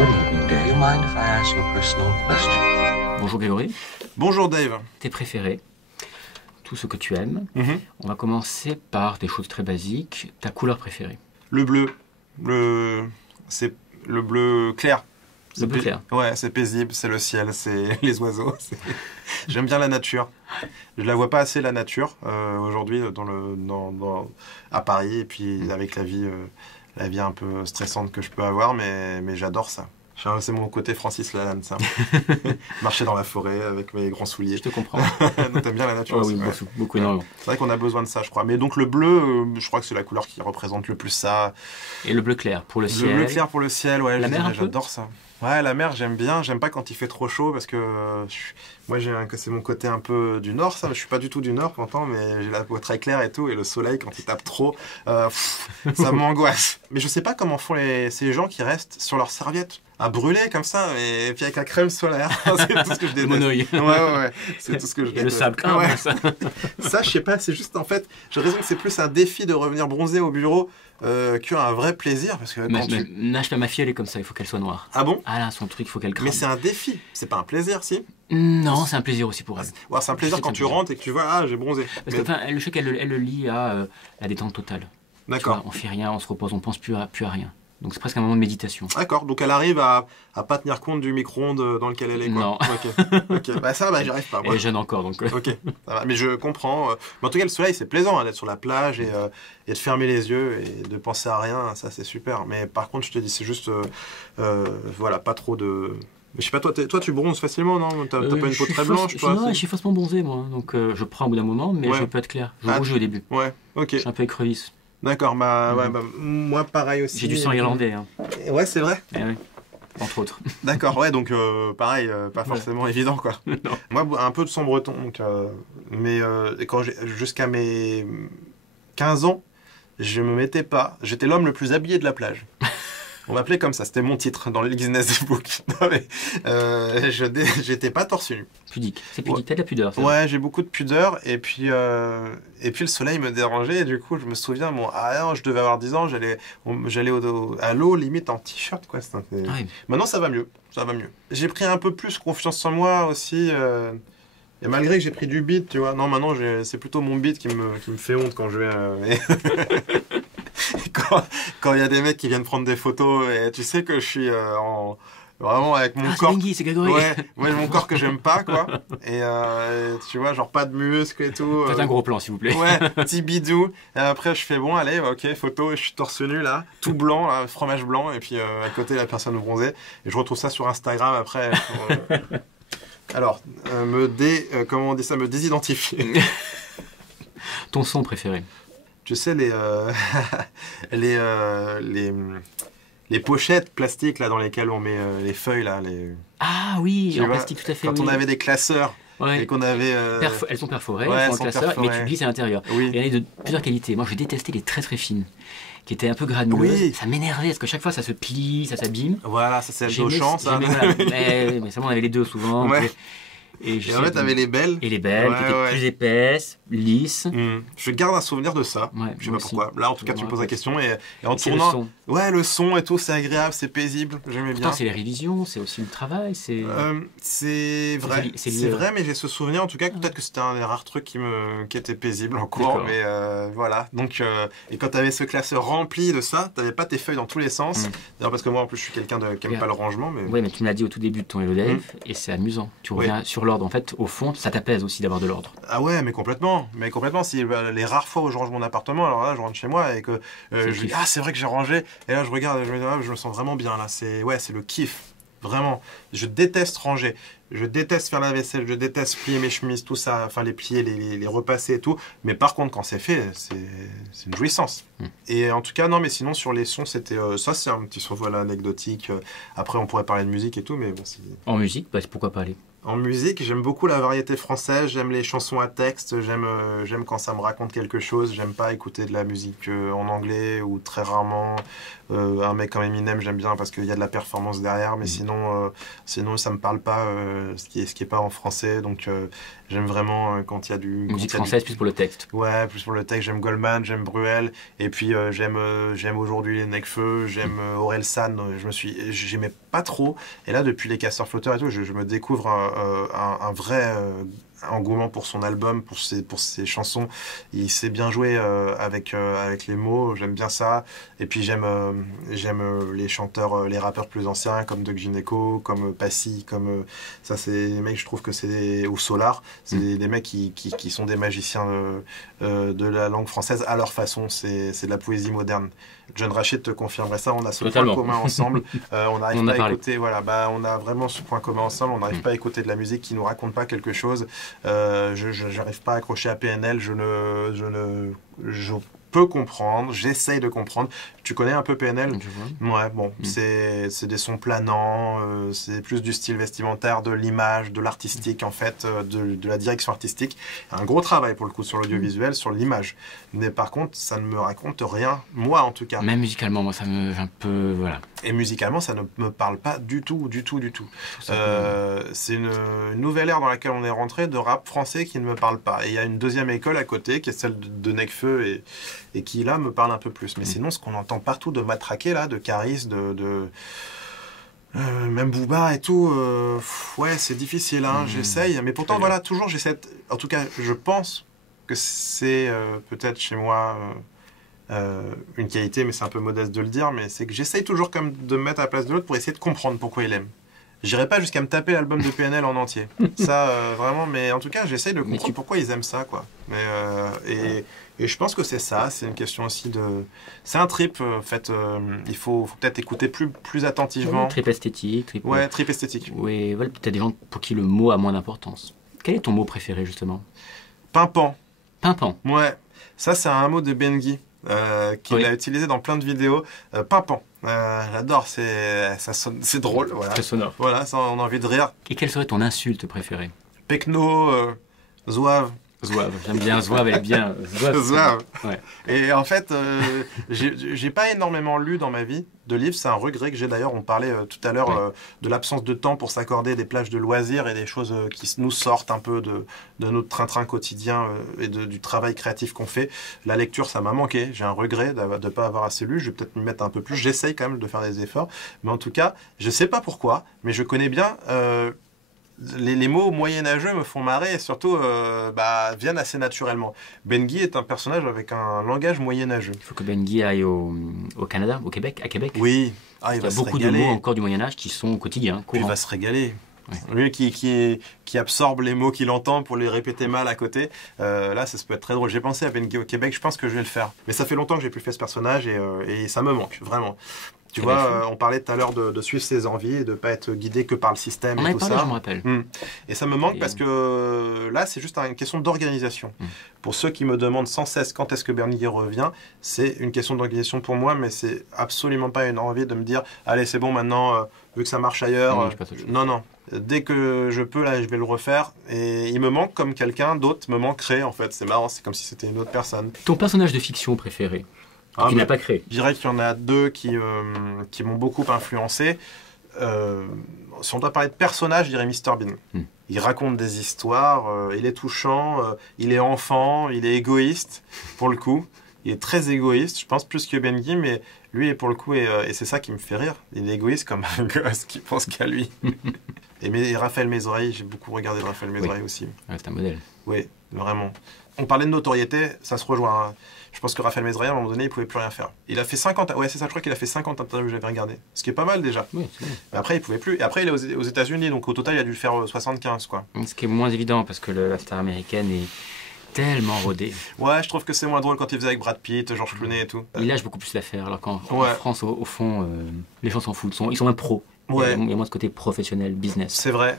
Do you mind if I ask you a personal question? Bonjour Grégory. Bonjour Dave. Tes préférés, tout ce que tu aimes. Mhm. On va commencer par des choses très basiques. Ta couleur préférée? Le bleu. C'est le bleu clair. Le bleu clair. Ouais, c'est paisible, c'est le ciel, c'est les oiseaux. J'aime bien la nature. Je la vois pas assez la nature aujourd'hui à Paris et puis avec la vie un peu stressante que je peux avoir, mais j'adore ça. C'est mon côté Francis Lalanne, ça. Marcher dans la forêt avec mes grands souliers. Je te comprends. Donc t'aimes bien la nature aussi. Oui, Ouais. beaucoup énormément. C'est vrai qu'on a besoin de ça, je crois. Mais donc le bleu, je crois que c'est la couleur qui représente le plus ça. Et le bleu clair pour le ciel. Le bleu clair pour le ciel, ouais. La mer un peu. J'adore ça. Ouais, la mer, j'aime bien. J'aime pas quand il fait trop chaud parce que moi, c'est mon côté un peu du nord, ça. Je suis pas du tout du nord, pourtant, mais j'ai la peau très claire et tout. Et le soleil, quand il tape trop, ça m'angoisse. Mais je sais pas comment font ces gens qui restent sur leur serviette à brûler comme ça, et puis avec la crème solaire. C'est tout ce que je déteste. Mon œil. Ouais. C'est tout ce que je déteste. Et le sable. Ouais. Ça. Ça, je sais pas, c'est juste en fait, j'ai raison que c'est plus un défi de revenir bronzer au bureau qu'un vrai plaisir. Parce que Nage pas, ma fille, elle est comme ça, il faut qu'elle soit noire. Ah bon? Ah là, son truc, il faut qu'elle crame. Mais c'est un défi, c'est pas un plaisir, si? Non, c'est un plaisir aussi pour elle. Ouais, c'est un plaisir quand tu rentres et que tu vois, ah, j'ai bronzé. Parce que je sais qu'elle le lie à la détente totale. D'accord. On fait rien, on se repose, on pense plus à rien. Donc c'est presque un moment de méditation. D'accord, donc elle arrive à pas tenir compte du micro-ondes dans lequel elle est, quoi. Non. Ok. Bah ça, j'y arrive pas, moi. Elle est jeune encore, donc... Ok, ça va. Mais je comprends. Mais en tout cas, le soleil, c'est plaisant d'être sur la plage et de fermer les yeux et de penser à rien, ça c'est super. Mais par contre, je te dis, c'est juste, voilà, pas trop de... Mais je sais pas, toi tu bronzes facilement, non? T'as pas une peau très blanche, toi? Non, je suis faussement bronzé, moi. Donc je prends au bout d'un moment, mais je peux être clair. Je rougis au début. Ouais, ok. Je suis un peu écrevisse. D'accord, moi pareil aussi. J'ai du sang irlandais. Hein. Ouais, c'est vrai. Eh oui. Entre autres. D'accord, ouais, donc pareil, pas forcément évident, quoi. Non. Moi, un peu de sang breton, donc, mais jusqu'à mes 15 ans, je me mettais pas. J'étais l'homme le plus habillé de la plage. On m'appelait comme ça, c'était mon titre dans le Guinness Book. J'étais pas torse nu. Pudique, c'est pudique, t'as de la pudeur. Ouais, j'ai beaucoup de pudeur, et puis le soleil me dérangeait, et du coup, je me souviens, non, je devais avoir 10 ans, j'allais à l'eau, limite en t-shirt, quoi. Oui. Maintenant, ça va mieux. J'ai pris un peu plus confiance en moi aussi, et malgré que j'ai pris du beat, tu vois. Non, maintenant, c'est plutôt mon beat qui me fait honte quand je vais... Quand il y a des mecs qui viennent prendre des photos, et tu sais que je suis vraiment avec mon corps. C'est Grégory. Ouais, mon corps que j'aime pas, quoi. Et tu vois, genre pas de muscles et tout. Faites un gros plan, s'il vous plaît. Ouais, petit bidou. Et après, je fais bon, allez, ok, photo, et je suis torse nu là, tout blanc, là, fromage blanc, et puis à côté la personne bronzée. Et je retrouve ça sur Instagram après. Alors, comment on dit ça, me désidentifier. Ton son préféré? Tu sais, les pochettes plastiques là, dans lesquelles on met les feuilles. Là, Ah oui, en plastique, tout à fait. Quand on avait des classeurs et qu'on avait... Elles sont perforées, ouais, elles sont en classeur, mais tu glisses à l'intérieur. Oui. Et il y en a de plusieurs qualités. Moi, je détestais les très très fines, qui étaient un peu granuleuses. Oui. Ça m'énervait, parce que chaque fois, ça se plie, ça s'abîme. Voilà, ça c'est le Auchan, ça. Mais ça, on avait les deux souvent. Ouais. Et en fait, t'avais les belles. Et les belles, qui étaient plus épaisses, lisses. Je garde un souvenir de ça. Ouais, je sais pas pourquoi. Là, en tout cas, tu me poses la question. Et en tournant. Le son. Ouais, le son et tout, c'est agréable, c'est paisible. J'aimais bien. C'est les révisions, c'est aussi le travail. C'est vrai. C'est vrai, mais j'ai ce souvenir. En tout cas, peut-être que c'était un des rares trucs qui était paisible en cours. Mais voilà. Donc, et quand t'avais ce classeur rempli de ça, t'avais pas tes feuilles dans tous les sens. D'ailleurs, parce que moi, en plus, je suis quelqu'un qui aime pas le rangement. Mais... Oui, mais tu me l'as dit au tout début de ton Hello Dave, et c'est amusant. Tu reviens sur l'ordre. En fait, au fond, ça t'apaise aussi d'avoir de l'ordre. Ah ouais, mais complètement. Si les rares fois où je range mon appartement, alors là, je rentre chez moi et que je dis, ah, c'est vrai que j'ai rangé. Et là, je regarde et je me sens vraiment bien là. C'est le kiff. Vraiment. Je déteste ranger. Je déteste faire la vaisselle. Je déteste plier mes chemises, tout ça. Enfin, les plier, les repasser et tout. Mais par contre, quand c'est fait, c'est une jouissance. Et en tout cas, non, mais sinon, sur les sons, c'était... ça, c'est un petit survol anecdotique. Après, on pourrait parler de musique et tout, mais bon, c'est... En musique, pourquoi pas aller? En musique, j'aime beaucoup la variété française, j'aime les chansons à texte, j'aime quand ça me raconte quelque chose, j'aime pas écouter de la musique en anglais ou très rarement. Un mec comme Eminem, j'aime bien parce qu'il y a de la performance derrière, mais sinon ça me parle pas, ce qui est pas en français, donc j'aime vraiment quand il y a du... Musique française, plus pour le texte. Ouais, plus pour le texte, j'aime Goldman, j'aime Bruel, et puis j'aime aujourd'hui les Nekfeu, j'aime Orelsan, j'aimais pas trop, et là depuis les Casseurs Flotteurs et tout, je me découvre un vrai engouement pour son album, pour ses chansons. Il sait bien jouer avec les mots, j'aime bien ça. Et puis j'aime les chanteurs, les rappeurs plus anciens comme Doc Gineco, comme Passy, comme ça c'est des mecs, je trouve que c'est ou Solar, c'est des mecs qui sont des magiciens de la langue française à leur façon. C'est de la poésie moderne. John Rachid te confirmerait ça, on a ce point commun ensemble. On n'arrive pas à écouter, voilà, on a vraiment ce point commun ensemble, on n'arrive pas à écouter de la musique qui nous raconte pas quelque chose. Je n'arrive pas à accrocher à PNL, je peux comprendre, j'essaye de comprendre. Tu connais un peu PNL? Ouais, bon, c'est des sons planants, c'est plus du style vestimentaire, de l'image, de l'artistique en fait, de la direction artistique. Un gros travail pour le coup sur l'audiovisuel, sur l'image. Mais par contre, ça ne me raconte rien, moi en tout cas. Même musicalement, moi ça me un peu, voilà. Et musicalement, ça ne me parle pas du tout, du tout, du tout. C'est une nouvelle ère dans laquelle on est rentré de rap français qui ne me parle pas. Et il y a une deuxième école à côté qui est celle de Nekfeu et qui là me parle un peu plus. Mais sinon, ce qu'on entend partout de Matraqué là, de Caris, même Booba et tout, ouais, c'est difficile, hein, j'essaye. Mais pourtant, voilà, toujours j'essaie. En tout cas, je pense que c'est peut-être chez moi une qualité, mais c'est un peu modeste de le dire, mais c'est que j'essaye toujours comme de me mettre à la place de l'autre pour essayer de comprendre pourquoi il aime. J'irai pas jusqu'à me taper l'album de PNL en entier. Ça, vraiment, mais en tout cas, j'essaye de comprendre pourquoi ils aiment ça, quoi. Et je pense que c'est ça, c'est une question aussi de... C'est un trip, en fait, il faut peut-être écouter plus attentivement. Trip esthétique. Ouais, trip esthétique. Oui, voilà, peut-être des gens pour qui le mot a moins d'importance. Quel est ton mot préféré, justement? Pimpant. Pimpant. Ouais, ça c'est un mot de Benguy. Qu'il a utilisé dans plein de vidéos. Pimpant. J'adore, c'est drôle. Voilà. Très sonore. Voilà, ça, on a envie de rire. Et quelle serait ton insulte préférée? Pecno, zouave. Zouave, j'aime bien Zouave, elle est bien. Zouave. Ouais. Et en fait, j'ai pas énormément lu dans ma vie de livres, c'est un regret que j'ai d'ailleurs. On parlait tout à l'heure de l'absence de temps pour s'accorder des plages de loisirs et des choses qui nous sortent un peu de notre train-train quotidien et du travail créatif qu'on fait. La lecture, ça m'a manqué. J'ai un regret de ne pas avoir assez lu. Je vais peut-être m'y mettre un peu plus. J'essaye quand même de faire des efforts. Mais en tout cas, je sais pas pourquoi, mais je connais bien... les mots moyenâgeux me font marrer et surtout viennent assez naturellement. Benguy est un personnage avec un langage moyenâgeux. Il faut que Benguy aille au Canada, au Québec, à Québec. Oui. Il y a beaucoup de mots encore du Moyen-Âge qui sont quotidiens, courants. Il va se régaler. Ouais. Lui qui absorbe les mots qu'il entend pour les répéter mal à côté. Là, ça peut être très drôle. J'ai pensé à Benguy au Québec, je pense que je vais le faire. Mais ça fait longtemps que j'ai plus fait ce personnage et ça me manque, vraiment. Tu vois, on parlait tout à l'heure de suivre ses envies et de ne pas être guidé que par le système et tout ça. Je me rappelle. Et ça me manque parce que là, c'est juste une question d'organisation. Pour ceux qui me demandent sans cesse quand est-ce que Benguy revient, c'est une question d'organisation pour moi, mais c'est absolument pas une envie de me dire « Allez, c'est bon, maintenant, vu que ça marche ailleurs... » Non. Dès que je peux, là, je vais le refaire. Et il me manque comme quelqu'un d'autre me manquerait, en fait. C'est marrant, c'est comme si c'était une autre personne. Ton personnage de fiction préféré? Qui n'a pas créé. Je dirais qu'il y en a deux qui m'ont beaucoup influencé. Si on doit parler de personnage, je dirais Mr Bean. Il raconte des histoires, il est touchant, il est enfant, il est égoïste, pour le coup. Il est très égoïste, je pense plus que Benguy, mais lui, pour le coup, et c'est ça qui me fait rire. Il est égoïste comme un gosse qui pense qu'à lui. Et Raphaël Mézrahi, j'ai beaucoup regardé Raphaël Mézrahi aussi. Ouais, c'est un modèle. Oui, vraiment. On parlait de notoriété, ça se rejoint. Hein. Je pense que Raphaël Mézrahi, à un moment donné, il pouvait plus rien faire. Il a fait 50... Ouais, c'est ça, je crois qu'il a fait 50 interviews que j'avais regardé. Ce qui est pas mal déjà. Oui, c'est bon. Mais après, il pouvait plus. Et après, il est aux États-Unis, donc au total, il a dû le faire 75, quoi. Ce qui est moins évident, parce que la star américaine est tellement rodée. Ouais, je trouve que c'est moins drôle quand il faisait avec Brad Pitt, George Clooney et tout. Il lâche beaucoup plus l'affaire, alors qu'en France, au fond, les gens s'en foutent. Ils sont moins pros. Ouais. Il y a moins ce côté professionnel, business. C'est vrai.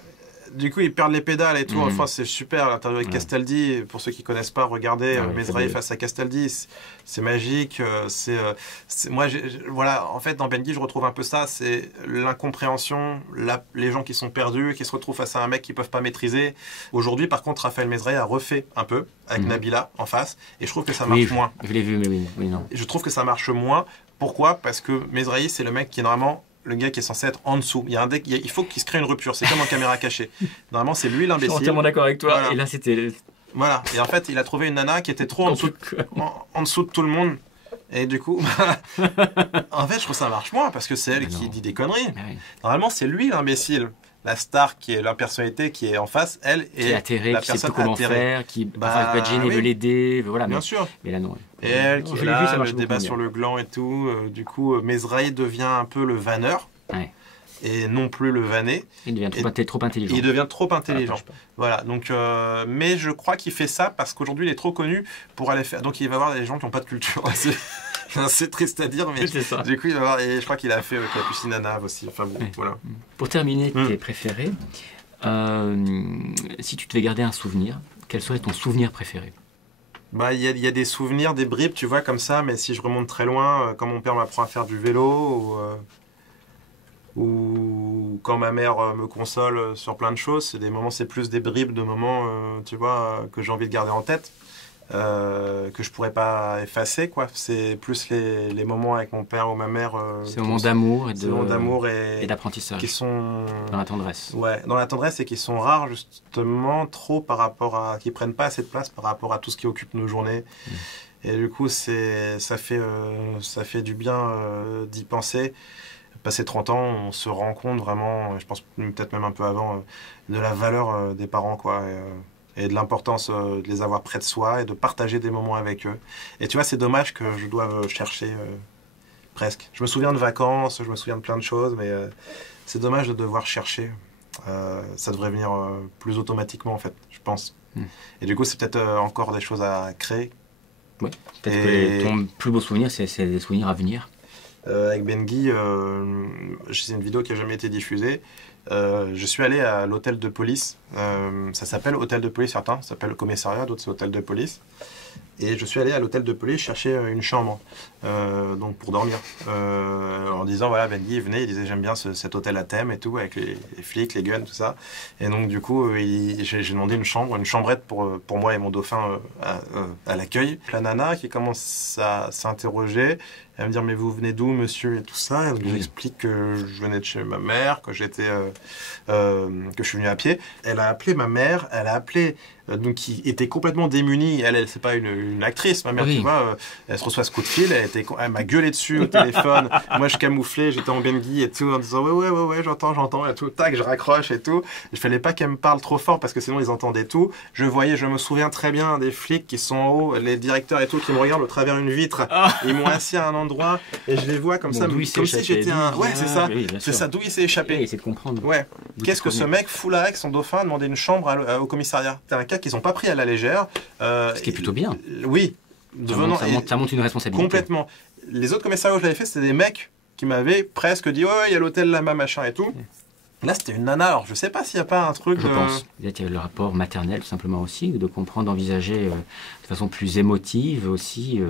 Du coup, ils perdent les pédales et tout. Enfin, c'est super. L'interview avec Castaldi, pour ceux qui connaissent pas, regardez Mezrahi face à Castaldi. C'est magique. Moi, voilà. En fait, dans Benguy, je retrouve un peu ça. C'est l'incompréhension, les gens qui sont perdus, qui se retrouvent face à un mec qu'ils peuvent pas maîtriser. Aujourd'hui, par contre, Raphaël Mezrahi a refait un peu avec Nabila en face, et je trouve que ça marche moins. Je l'ai vu, mais oui, non. Je trouve que ça marche moins. Pourquoi? Parce que Mezrahi, c'est le mec qui est normalement le gars qui est censé être en dessous. Il faut qu'il se crée une rupture. C'est comme en caméra cachée. Normalement, c'est lui l'imbécile. Je suis entièrement d'accord avec toi. Voilà. Et là, c'était... Voilà. Et en fait, il a trouvé une nana qui était trop en dessous de tout le monde. Et du coup, en fait, je trouve que ça marche moins parce que c'est elle qui dit des conneries. Normalement, c'est lui l'imbécile. La star qui est la personnalité qui est en face, elle est atterrée, la qui personne sait plus comment faire, qui peut être gênée, veut l'aider, voilà. Bien sûr. Mais là non. Et elle qui est là, le débat sur le gland et tout. Du coup, Mezrahi devient un peu le vanneur. Ouais. Et non plus le vanné. Il devient trop intelligent. Il devient trop intelligent. Voilà. Donc, mais je crois qu'il fait ça parce qu'aujourd'hui, il est trop connu pour aller faire. Donc, il va voir des gens qui n'ont pas de culture. C'est triste à dire, mais du coup, il va voir. Et je crois qu'il a fait Capucine Nana aussi. Enfin bon, voilà. Pour terminer, tes préférés, si tu devais garder un souvenir, quel serait ton souvenir préféré? Bah, il y a des souvenirs, des bribes, tu vois, comme ça. Mais si je remonte très loin, quand mon père m'apprend à faire du vélo, ou quand ma mère me console sur plein de choses, c'est des moments, c'est plus des bribes de moments, tu vois, que j'ai envie de garder en tête. Que je pourrais pas effacer, quoi. C'est plus les moments avec mon père ou ma mère. C'est des moments d'amour et d'apprentissage. Qui sont dans la tendresse. Ouais, dans la tendresse et qui sont rares justement trop par rapport à, qui prennent pas assez de place par rapport à tout ce qui occupe nos journées. Et du coup, ça fait du bien d'y penser. Passé 30 ans, on se rend compte vraiment, je pense peut-être même un peu avant, de la valeur des parents, quoi. Et de l'importance de les avoir près de soi et de partager des moments avec eux. Et tu vois, c'est dommage que je doive chercher presque. Je me souviens de vacances, je me souviens de plein de choses, mais c'est dommage de devoir chercher. Ça devrait venir plus automatiquement, en fait, je pense. Et du coup, c'est peut-être encore des choses à créer. Oui, peut-être que ton plus beau souvenir, c'est des souvenirs à venir. Avec Benguy, c'est une vidéo qui n'a jamais été diffusée. Je suis allé à l'hôtel de police. Ça s'appelle hôtel de police, certains, ça s'appelle commissariat, d'autres c'est hôtel de police. Et je suis allé à l'hôtel de police chercher une chambre, donc pour dormir, en disant voilà, Benguy venait, il disait j'aime bien cet hôtel à thème et tout, avec les flics, les guns, tout ça. Et donc du coup, j'ai demandé une chambrette pour moi et mon dauphin à l'accueil. La nana qui commence à s'interroger, elle va me dire mais vous venez d'où monsieur et tout ça. Et donc, je lui explique que je venais de chez ma mère, que je suis venu à pied. Elle a appelé ma mère, elle a appelé donc qui était complètement démunie. Elle c'est pas une actrice, ma mère, tu vois. Elle se reçoit ce coup de fil, elle m'a gueulé dessus au téléphone. Moi, je camouflais, j'étais en Benguy et tout, en disant ouais, j'entends et tout. Tac, je raccroche et tout. Il fallait pas qu'elle me parle trop fort parce que sinon ils entendaient tout. Je me souviens très bien des flics qui sont en haut, les directeurs et tout, qui me regardent au travers une vitre. Ils m'ont assis à un endroit et je les vois comme ça, comme si j'étais un. Ouais, c'est ça. C'est ça, d'où il s'est échappé. Et essayer de comprendre. Ouais. Qu'est-ce que ce mec fout là avec son dauphin, demander une chambre au commissariat? C'est un cas qu'ils n'ont pas pris à la légère. Ce qui est plutôt bien. Oui. Ça monte une responsabilité. Complètement. Les autres commissariats où je l'avais fait, c'était des mecs qui m'avaient presque dit ouais, il y a l'hôtel là-bas, machin et tout. Là, c'était une nana. Alors, je sais pas s'il n'y a pas un truc. Je pense. Il y a le rapport maternel, tout simplement aussi, de comprendre, d'envisager de façon plus émotive aussi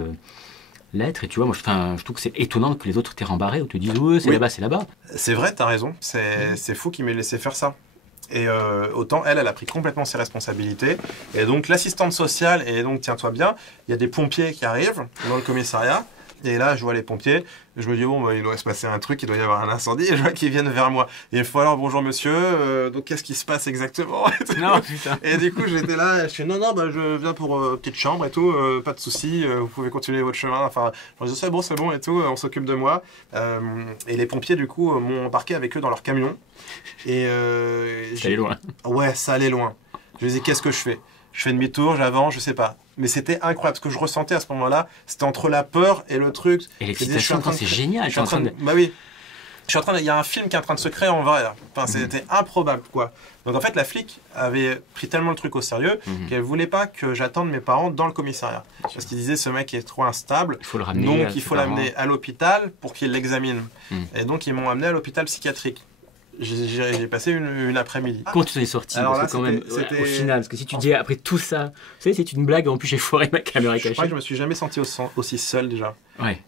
l'être. Et tu vois, moi, je trouve que c'est étonnant que les autres t'aient rembarré ou te disent ouais, c'est là-bas, c'est là-bas. C'est vrai, t'as raison. C'est fou qu'ils m'aient laissé faire ça. Et autant elle a pris complètement ses responsabilités. Et donc l'assistante sociale, et donc tiens-toi bien, il y a des pompiers qui arrivent dans le commissariat. Et là, je vois les pompiers. Je me dis, bon, bah, il doit se passer un truc, il doit y avoir un incendie. Et je vois qu'ils viennent vers moi. Et il faut alors, bonjour monsieur, donc qu'est-ce qui se passe exactement? Non, putain. Et du coup, j'étais là, je suis non, bah, je viens pour petite chambre et tout, pas de souci, vous pouvez continuer votre chemin. Enfin, je dis, c'est bon et tout, on s'occupe de moi. Et les pompiers, du coup, m'ont embarqué avec eux dans leur camion. Et ça allait loin. Ouais, ça allait loin. Je me dis, qu'est-ce que je fais? Je fais demi-tour, j'avance, je sais pas. Mais c'était incroyable. Ce que je ressentais à ce moment-là, c'était entre la peur et le truc. Et l'excitation, c'est génial. Bah oui. Il y a un film qui est en train de se créer en vrai. Là. Enfin, c'était improbable, quoi. Donc en fait, la flic avait pris tellement le truc au sérieux qu'elle voulait pas que j'attende mes parents dans le commissariat. Parce qu'ils disaient, ce mec est trop instable. Il faut le ramener. Donc il faut l'amener à l'hôpital pour qu'il l'examine. Et donc ils m'ont amené à l'hôpital psychiatrique. J'ai passé une après-midi. Comment tu t'en es sorti? Alors parce là, que quand même, au final, parce que si tu dis après tout ça, tu sais, c'est une blague, en plus j'ai foiré ma caméra cachée. Je crois que je me suis jamais senti aussi seul déjà. Ouais.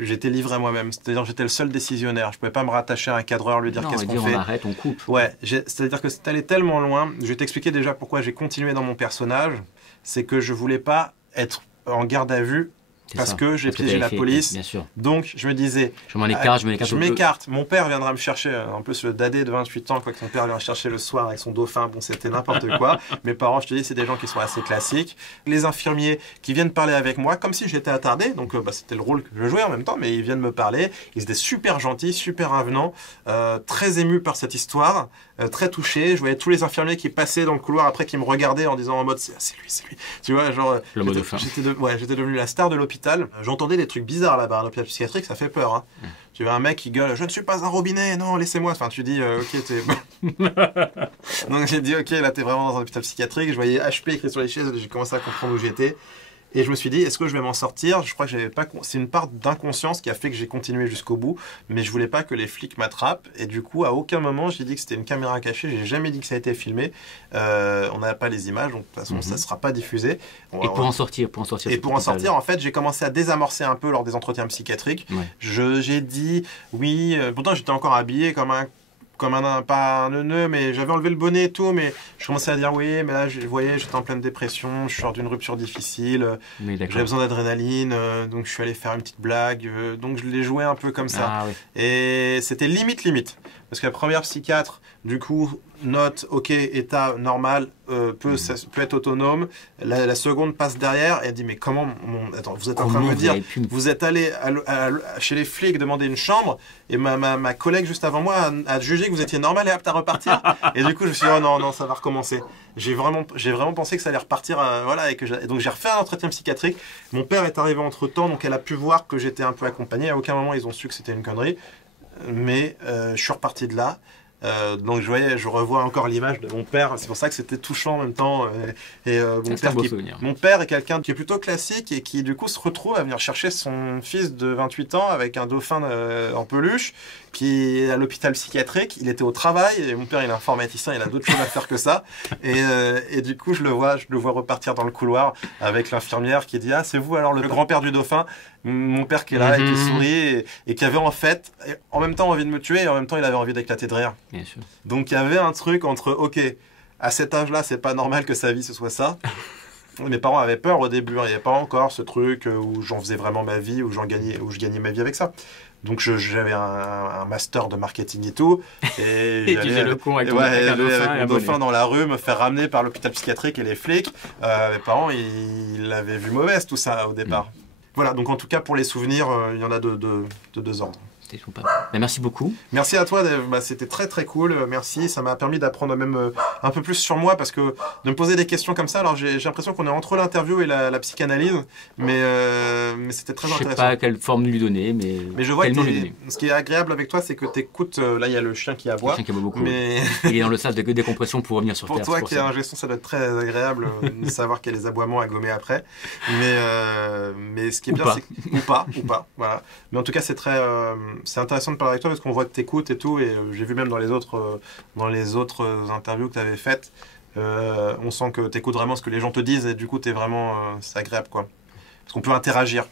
J'étais livré à moi-même, c'est-à-dire que j'étais le seul décisionnaire. Je pouvais pas me rattacher à un cadreur, lui dire qu'est-ce qu'on fait. On arrête, on coupe. Ouais, c'est-à-dire que c'est allé tellement loin. Je vais t'expliquer déjà pourquoi j'ai continué dans mon personnage. C'est que je voulais pas être en garde à vue. Parce que j'ai piégé la police, bien sûr. Donc je me disais, je m'écarte. Mon père viendra me chercher, en plus le dadé de 28 ans, quoi, que mon père vient me chercher le soir avec son dauphin, bon c'était n'importe quoi. Mes parents, je te dis, c'est des gens qui sont assez classiques. Les infirmiers qui viennent parler avec moi, comme si j'étais attardé, donc c'était le rôle que je jouais en même temps, mais ils viennent me parler, ils étaient super gentils, super avenants, très émus par cette histoire, très touchés. Je voyais tous les infirmiers qui passaient dans le couloir après, qui me regardaient en disant en mode, c'est lui. Tu vois, genre, j'étais devenu la star de l'hôpital. J'entendais des trucs bizarres là-bas, à l'hôpital psychiatrique, ça fait peur. Hein. Tu vois un mec qui gueule, je ne suis pas un robinet, non, laissez-moi. Enfin, tu dis, ok, t'es. Donc j'ai dit, ok, là t'es vraiment dans un hôpital psychiatrique. Je voyais HP écrit sur les chaises, j'ai commencé à comprendre où j'étais. Et je me suis dit, est-ce que je vais m'en sortir? Je crois que j'avais pas. C'est une part d'inconscience qui a fait que j'ai continué jusqu'au bout, mais je voulais pas que les flics m'attrapent. Et du coup, à aucun moment, j'ai dit que c'était une caméra cachée. J'ai jamais dit que ça a été filmé. On n'a pas les images, donc de toute façon, ça sera pas diffusé. Et pour en sortir, en fait, j'ai commencé à désamorcer un peu lors des entretiens psychiatriques. Ouais. J'ai dit, oui. Pourtant, j'étais encore habillé pas un neuneu, mais j'avais enlevé le bonnet et tout, mais je commençais à dire oui, mais là, vous voyez, j'étais en pleine dépression, je sors d'une rupture difficile, j'avais besoin d'adrénaline, donc je suis allé faire une petite blague, donc je l'ai joué un peu comme ça. Oui. Et c'était limite, parce que la première psychiatre, du coup, note, ok, état normal, peut être autonome. La seconde passe derrière et elle dit, mais comment, attends, vous êtes en train de me dire, vous êtes allé chez les flics demander une chambre, et ma collègue juste avant moi a jugé que vous étiez normal et apte à repartir. Et du coup, je me suis dit, oh non, ça va recommencer. J'ai vraiment pensé que ça allait repartir, voilà, et donc j'ai refait un entretien psychiatrique. Mon père est arrivé entre-temps, donc elle a pu voir que j'étais un peu accompagné. À aucun moment, ils ont su que c'était une connerie. Mais je suis reparti de là. Donc je revois encore l'image de mon père, c'est pour ça que c'était touchant en même temps. Mon père est quelqu'un qui est plutôt classique et qui du coup se retrouve à venir chercher son fils de 28 ans avec un dauphin en peluche qui est à l'hôpital psychiatrique. Il était au travail et mon père il est informaticien, il a d'autres choses à faire que ça. Et du coup je le vois repartir dans le couloir avec l'infirmière qui dit, ah c'est vous alors le grand-père du dauphin. Mon père qui est là et qui sourit et qui avait en fait en même temps envie de me tuer et en même temps il avait envie d'éclater de rire. Bien sûr. Donc il y avait un truc entre, ok, à cet âge-là, c'est pas normal que sa vie ce soit ça. Mes parents avaient peur au début, il n'y avait pas encore ce truc où j'en faisais vraiment ma vie, où je gagnais ma vie avec ça. Donc j'avais un master de marketing et tout. Et tu faisais le con avec un dauphin dans la rue, me faire ramener par l'hôpital psychiatrique et les flics. Mes parents, ils l'avaient vu mauvaise tout ça au départ. Voilà, donc en tout cas pour les souvenirs, il y en a de deux ordres. Merci beaucoup. Merci à toi, Dave. C'était très très cool. Merci, ça m'a permis d'apprendre même un peu plus sur moi parce que de me poser des questions comme ça. Alors j'ai l'impression qu'on est entre l'interview et la psychanalyse, mais c'était très intéressant. Je sais pas quelle forme lui donner, mais je vois que ce qui est agréable avec toi, c'est que tu écoutes. Là, il y a le chien qui aboie. Le chien qui aboie beaucoup. Mais il est dans le sas de décompression pour revenir sur Terre. Pour toi qui es un gestion, ça doit être très agréable de savoir qu'il y a les aboiements à gommer après. Mais ce qui est bien, c'est ou pas, voilà. Mais en tout cas, c'est intéressant de parler avec toi parce qu'on voit que tu écoutes et tout, et j'ai vu même dans les autres interviews que tu avais faites, on sent que tu écoutes vraiment ce que les gens te disent et du coup c'est agréable quoi. Parce qu'on peut interagir.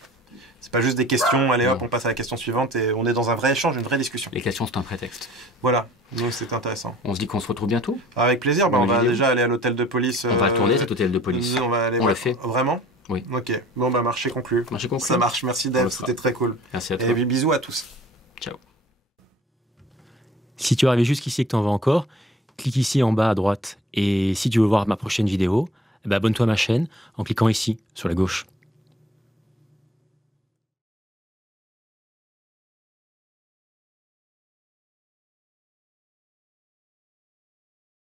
C'est pas juste des questions, allez hop, on passe à la question suivante et on est dans un vrai échange, une vraie discussion. Les questions c'est un prétexte. Voilà, donc c'est intéressant. On se dit qu'on se retrouve bientôt. Avec plaisir, on va déjà aller à l'hôtel de police. On va tourner cet hôtel de police. On le fait. Vraiment ? Oui. Ok, bon marché conclu. Ça marche, merci Dave, c'était très cool. Merci à toi. Et bisous à tous. Ciao. Si tu es arrivé jusqu'ici et que tu en veux encore, clique ici en bas à droite. Et si tu veux voir ma prochaine vidéo, abonne-toi à ma chaîne en cliquant ici, sur la gauche.